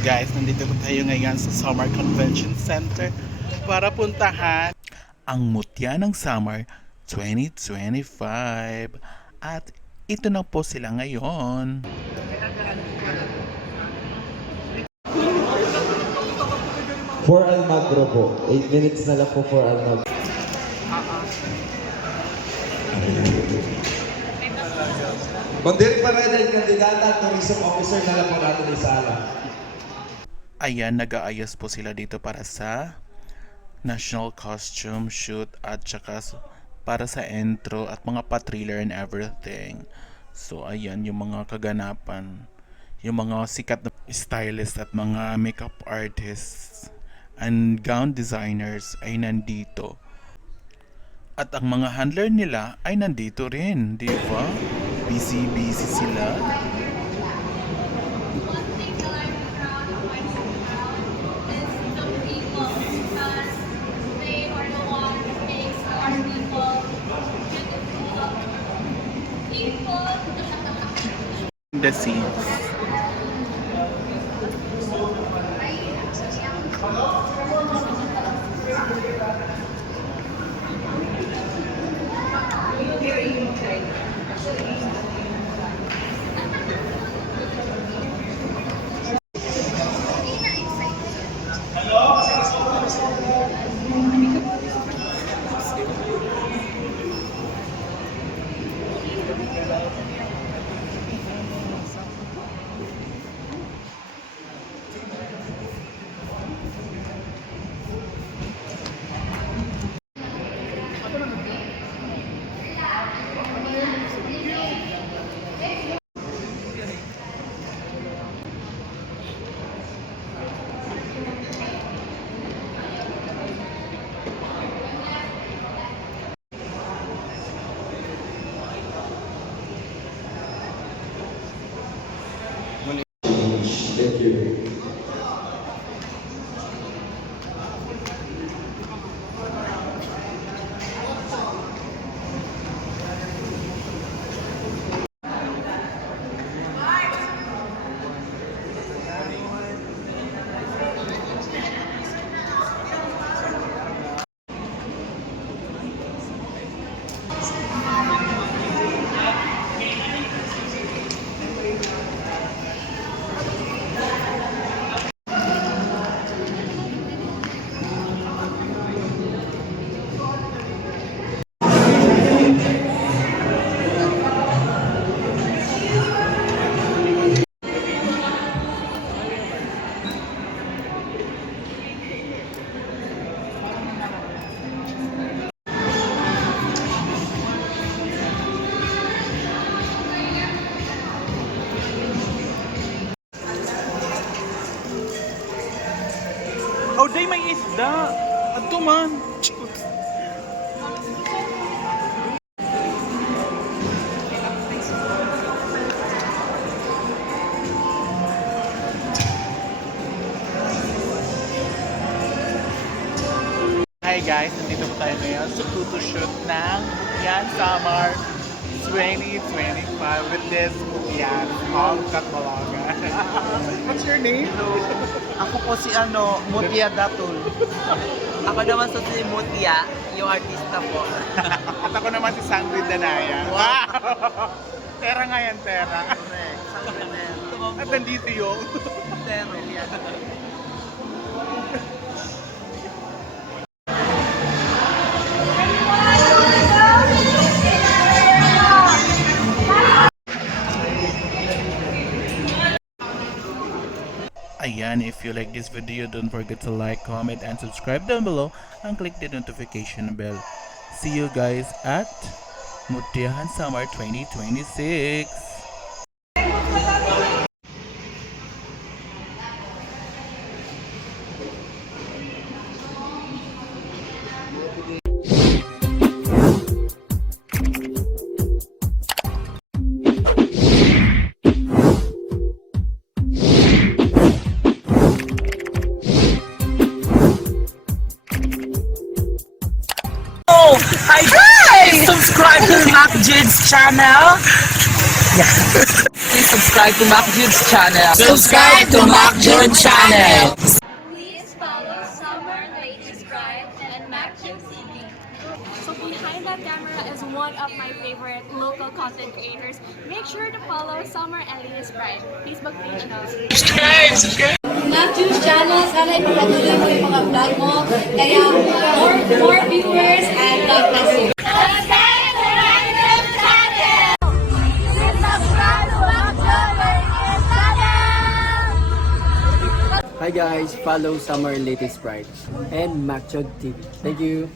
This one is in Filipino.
Guys, nandito po tayo ngayon sa Summer Convention Center para puntahan ang Mutya ng Summer 2025. At ito na po sila ngayon. For Almagro po. 8 minutes na lang po for Almagro. Kundi pa rin ang kandidata at tourism officer na lang po natin isala. Ayan, nag-aayos po sila dito para sa national costume shoot at saka para sa intro at mga pa-thriller and everything. So ayan yung mga kaganapan, yung mga sikat na stylist at mga makeup artists and gown designers ay nandito. At ang mga handler nila ay nandito rin, di ba? Busy sila. The scenes. Thank you. Oh, day may isda. Adto man. Hi guys, nandito po tayo ngayon sa photoshoot ng Yan Summer 2025 with this Yan Hong Katmalaga. What's your name? Ako po si Mutya Datul. Ako naman si Mutya, yung artista po. At ako naman si Sangrid Danaya. Wow! Tera nga yan, Tera. At nandito yung Pero yan. Ayan, if you like this video, don't forget to like, comment, and subscribe down below and click the notification bell. See you guys at Mutyahan Summer 2026. Hi guys! Subscribe to Mac Jids channel. Yeah. Please subscribe to Mac Jude's channel. Subscribe to Mac Jude channel. Please follow Summer, Lady Scribe, and Mac Jude TV. So behind that camera is one of my favorite local content creators. Make sure to follow Summer and Lady Scribe. Facebook page na. Mac Jude channel, sana ipagpatuloy mo yung mga vlog mo. Kaya more viewers and God bless you. Hi guys, follow Summer Latest Pride and MacJod TV. Thank you.